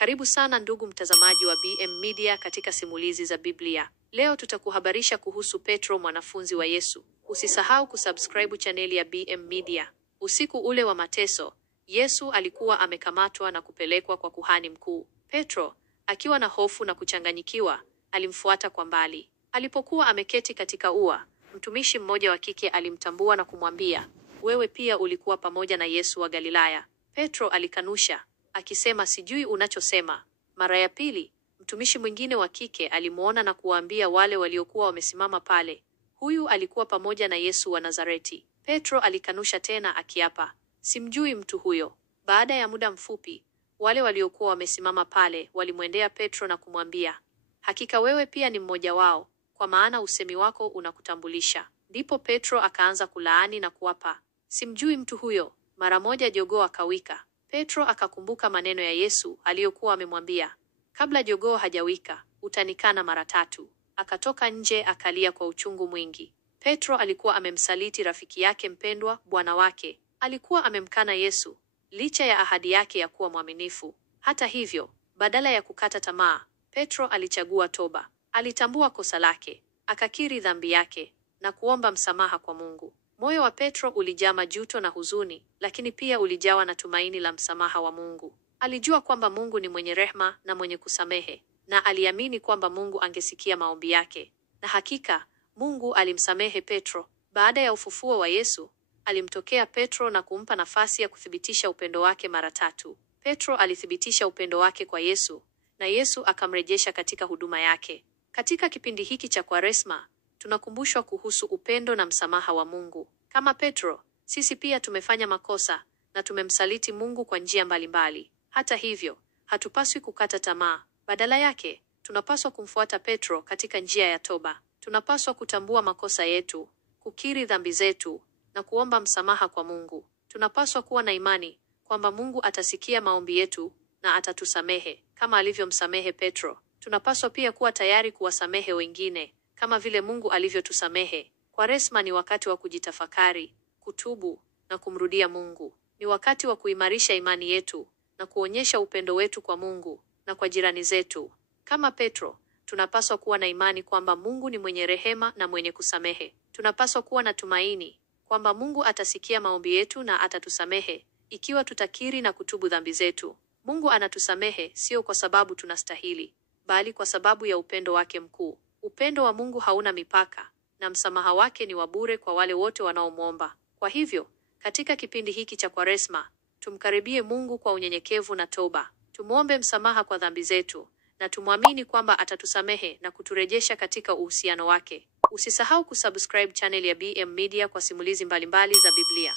Karibu sana ndugu mtazamaji wa BM Media katika simulizi za Biblia. Leo tutakuhabarisha kuhusu Petro, mwanafunzi wa Yesu. Usisahau kusubscribe chaneli ya BM Media. Usiku ule wa mateso, Yesu alikuwa amekamatwa na kupelekwa kwa kuhani mkuu. Petro, akiwa na hofu na kuchanganyikiwa, alimfuata kwa mbali. Alipokuwa ameketi katika ua, mtumishi mmoja wa kike alimtambua na kumwambia, "Wewe pia ulikuwa pamoja na Yesu wa Galilaya." Petro alikanusha, akisema, "Sijui unachosema." Mara ya pili, mtumishi mwingine wa kike alimuona na kuwaambia wale waliokuwa wamesimama pale, "Huyu alikuwa pamoja na Yesu wa Nazareti." Petro alikanusha tena akiapa, "Simjui mtu huyo." Baada ya muda mfupi, wale waliokuwa wamesimama pale walimwendea Petro na kumwambia, "Hakika wewe pia ni mmoja wao, kwa maana usemi wako unakutambulisha." Ndipo Petro akaanza kulaani na kuapa, "Simjui mtu huyo." Mara moja jogoo akawika. Petro akakumbuka maneno ya Yesu aliyokuwa amemwambia, "Kabla jogoo hajawika, utanikana mara tatu." Akatoka nje akalia kwa uchungu mwingi. Petro alikuwa amemsaliti rafiki yake mpendwa, Bwana wake. Alikuwa amemkana Yesu, licha ya ahadi yake ya kuwa mwaminifu. Hata hivyo, badala ya kukata tamaa, Petro alichagua toba. Alitambua kosa lake, akakiri dhambi yake na kuomba msamaha kwa Mungu. Moyo wa Petro ulijaa majuto na huzuni, lakini pia ulijawa na tumaini la msamaha wa Mungu. Alijua kwamba Mungu ni mwenye rehema na mwenye kusamehe, na aliamini kwamba Mungu angesikia maombi yake. Na hakika, Mungu alimsamehe Petro. Baada ya ufufuo wa Yesu, alimtokea Petro na kumpa nafasi ya kuthibitisha upendo wake mara tatu. Petro alithibitisha upendo wake kwa Yesu, na Yesu akamrejesha katika huduma yake. Katika kipindi hiki cha Kwaresma, tunakumbushwa kuhusu upendo na msamaha wa Mungu. Kama Petro, sisi pia tumefanya makosa na tumemsaliti Mungu kwa njia mbalimbali. Hata hivyo, hatupaswi kukata tamaa. Badala yake, tunapaswa kumfuata Petro katika njia ya toba. Tunapaswa kutambua makosa yetu, kukiri dhambi zetu na kuomba msamaha kwa Mungu. Tunapaswa kuwa na imani kwamba Mungu atasikia maombi yetu na atatusamehe kama alivyomsamehe Petro. Tunapaswa pia kuwa tayari kuwasamehe wengine kama vile Mungu alivyotusamehe. Kwaresma ni wakati wa kujitafakari, kutubu na kumrudia Mungu. Ni wakati wa kuimarisha imani yetu na kuonyesha upendo wetu kwa Mungu na kwa jirani zetu. Kama Petro, tunapaswa kuwa na imani kwamba Mungu ni mwenye rehema na mwenye kusamehe. Tunapaswa kuwa na tumaini kwamba Mungu atasikia maombi yetu na atatusamehe ikiwa tutakiri na kutubu dhambi zetu. Mungu anatusamehe sio kwa sababu tunastahili, bali kwa sababu ya upendo wake mkuu. Upendo wa Mungu hauna mipaka na msamaha wake ni wa bure kwa wale wote wanaomwomba. Kwa hivyo, katika kipindi hiki cha Kwaresma, tumkaribie Mungu kwa unyenyekevu na toba. Tumuombe msamaha kwa dhambi zetu na tumwamini kwamba atatusamehe na kuturejesha katika uhusiano wake. Usisahau kusubscribe channel ya BM Media kwa simulizi mbalimbali za Biblia.